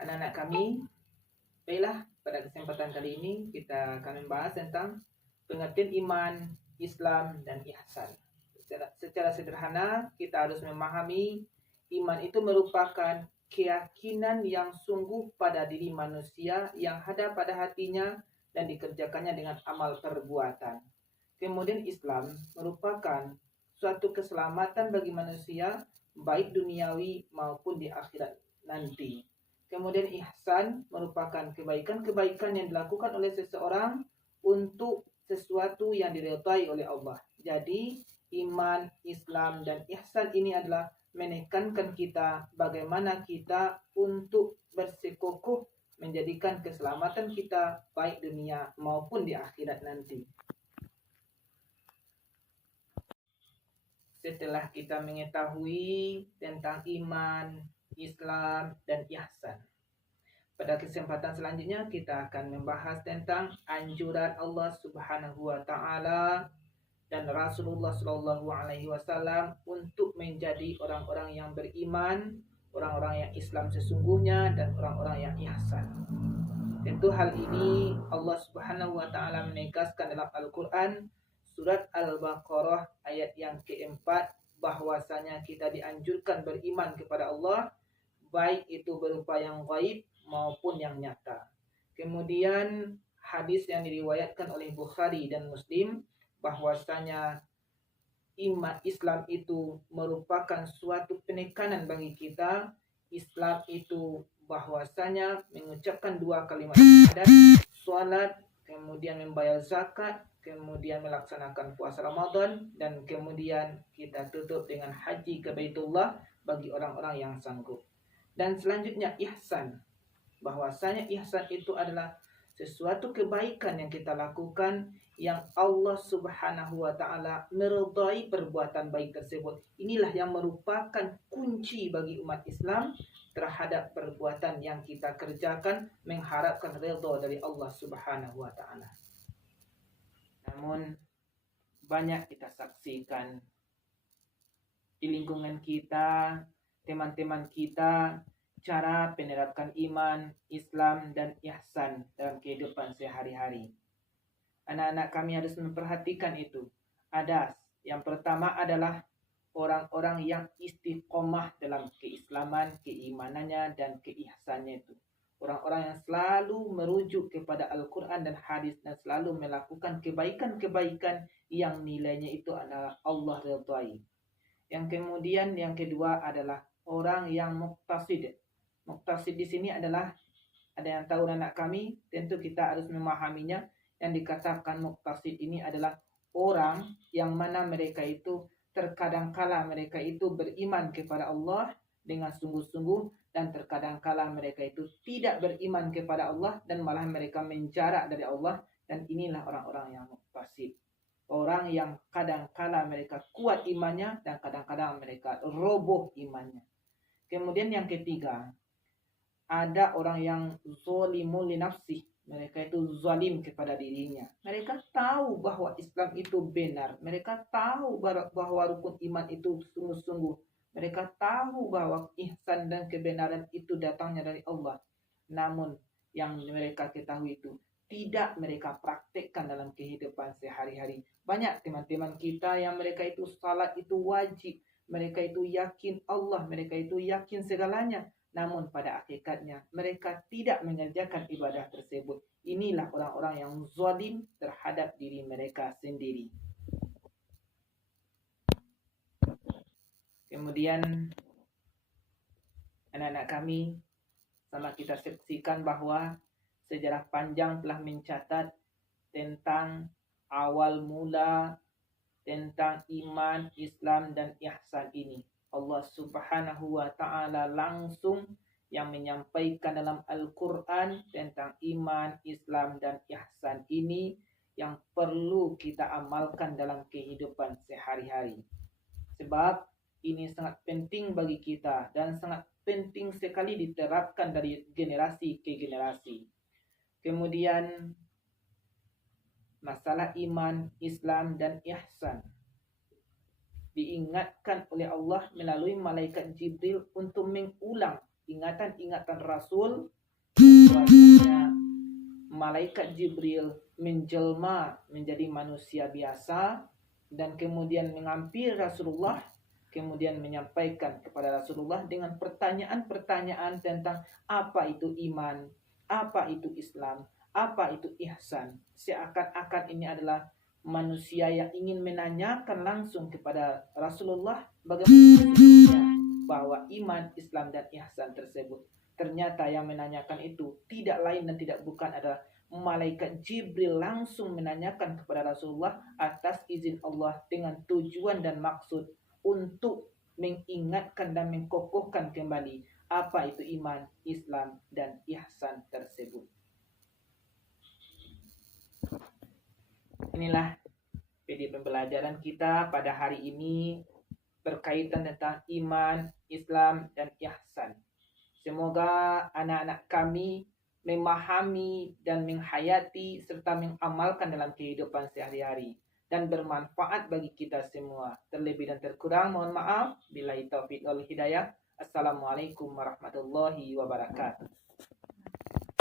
Anak-anak kami, baiklah pada kesempatan kali ini kita akan membahas tentang pengertian iman, Islam, dan ihsan. Secara sederhana, kita harus memahami iman itu merupakan keyakinan yang sungguh pada diri manusia yang ada pada hatinya dan dikerjakannya dengan amal perbuatan. Kemudian Islam merupakan suatu keselamatan bagi manusia baik duniawi maupun di akhirat nanti. Kemudian ihsan merupakan kebaikan-kebaikan yang dilakukan oleh seseorang untuk sesuatu yang diridhai oleh Allah. Jadi iman, Islam, dan ihsan ini adalah menekankan kita bagaimana kita untuk bersikukuh menjadikan keselamatan kita baik dunia maupun di akhirat nanti. Setelah kita mengetahui tentang iman, Islam, dan ihsan, pada kesempatan selanjutnya kita akan membahas tentang anjuran Allah Subhanahu wa taala dan Rasulullah Shallallahu alaihi wasallam untuk menjadi orang-orang yang beriman, orang-orang yang Islam sesungguhnya, dan orang-orang yang ihsan. Tentu hal ini Allah Subhanahu wa taala menegaskan dalam Al-Qur'an surat Al-Baqarah ayat yang keempat bahwasanya kita dianjurkan beriman kepada Allah baik itu berupa yang gaib maupun yang nyata. Kemudian hadis yang diriwayatkan oleh Bukhari dan Muslim bahwasanya iman Islam itu merupakan suatu penekanan bagi kita. Islam itu bahwasanya mengucapkan 2 kalimat syahadat, salat, kemudian membayar zakat, kemudian melaksanakan puasa Ramadan, dan kemudian kita tutup dengan haji ke Baitullah bagi orang-orang yang sanggup. Dan selanjutnya ihsan, bahwasanya ihsan itu adalah sesuatu kebaikan yang kita lakukan yang Allah Subhanahu wa taala meridai perbuatan baik tersebut. Inilah yang merupakan kunci bagi umat Islam terhadap perbuatan yang kita kerjakan mengharapkan ridha dari Allah Subhanahu wa taala. Namun banyak kita saksikan di lingkungan kita, teman-teman kita, cara menerapkan iman, Islam, dan ihsan dalam kehidupan sehari-hari. Anak-anak kami harus memperhatikan itu. Ada yang pertama adalah orang-orang yang istiqomah dalam keislaman, keimanannya, dan keihsannya itu. Orang-orang yang selalu merujuk kepada Al-Quran dan hadis dan selalu melakukan kebaikan-kebaikan yang nilainya itu adalah Allah ridhai. Yang kemudian yang kedua adalah orang yang muqtasid. Muqtasid di sini adalah, ada yang tahu anak kami, tentu kita harus memahaminya. Yang dikatakan muqtasid ini adalah orang yang mana mereka itu terkadang kala mereka itu beriman kepada Allah dengan sungguh-sungguh, dan terkadang kala mereka itu tidak beriman kepada Allah dan malah mereka menjarak dari Allah. Dan inilah orang-orang yang muqtasid. Orang yang kadang-kala mereka kuat imannya dan kadang-kadang mereka roboh imannya. Kemudian yang ketiga, ada orang yang zalimun li nafsih. Mereka itu zalim kepada dirinya. Mereka tahu bahwa Islam itu benar. Mereka tahu bahwa rukun iman itu sungguh-sungguh. Mereka tahu bahwa ihsan dan kebenaran itu datangnya dari Allah. Namun yang mereka ketahui itu tidak mereka praktekkan dalam kehidupan sehari-hari. Banyak teman-teman kita yang mereka itu salat itu wajib. Mereka itu yakin Allah. Mereka itu yakin segalanya. Namun pada hakikatnya mereka tidak mengerjakan ibadah tersebut. Inilah orang-orang yang zalim terhadap diri mereka sendiri. Kemudian anak-anak kami, sama kita saksikan bahwa sejarah panjang telah mencatat tentang awal mula tentang iman, Islam, dan ihsan ini. Allah Subhanahu wa taala langsung yang menyampaikan dalam Al-Quran tentang iman, Islam, dan ihsan ini yang perlu kita amalkan dalam kehidupan sehari-hari. Sebab ini sangat penting bagi kita dan sangat penting sekali diterapkan dari generasi ke generasi. Kemudian masalah iman, Islam, dan ihsan diingatkan oleh Allah melalui malaikat Jibril untuk mengulang ingatan-ingatan Rasul bahwasanya malaikat Jibril menjelma menjadi manusia biasa dan kemudian menghampiri Rasulullah, kemudian menyampaikan kepada Rasulullah dengan pertanyaan-pertanyaan tentang apa itu iman, apa itu Islam, apa itu ihsan. Seakan-akan ini adalah manusia yang ingin menanyakan langsung kepada Rasulullah bagaimana sesungguhnya bahwa iman, Islam, dan ihsan tersebut. Ternyata yang menanyakan itu tidak lain dan tidak bukan adalah malaikat Jibril langsung menanyakan kepada Rasulullah atas izin Allah dengan tujuan dan maksud untuk mengingatkan dan mengkokohkan kembali apa itu iman, Islam, dan ihsan tersebut. Inilah PD pembelajaran kita pada hari ini berkaitan tentang iman, Islam, dan ihsan. Semoga anak-anak kami memahami dan menghayati serta mengamalkan dalam kehidupan sehari-hari dan bermanfaat bagi kita semua. Terlebih dan terkurang mohon maaf. Billahi taufiq wal hidayah. Assalamualaikum warahmatullahi wabarakatuh.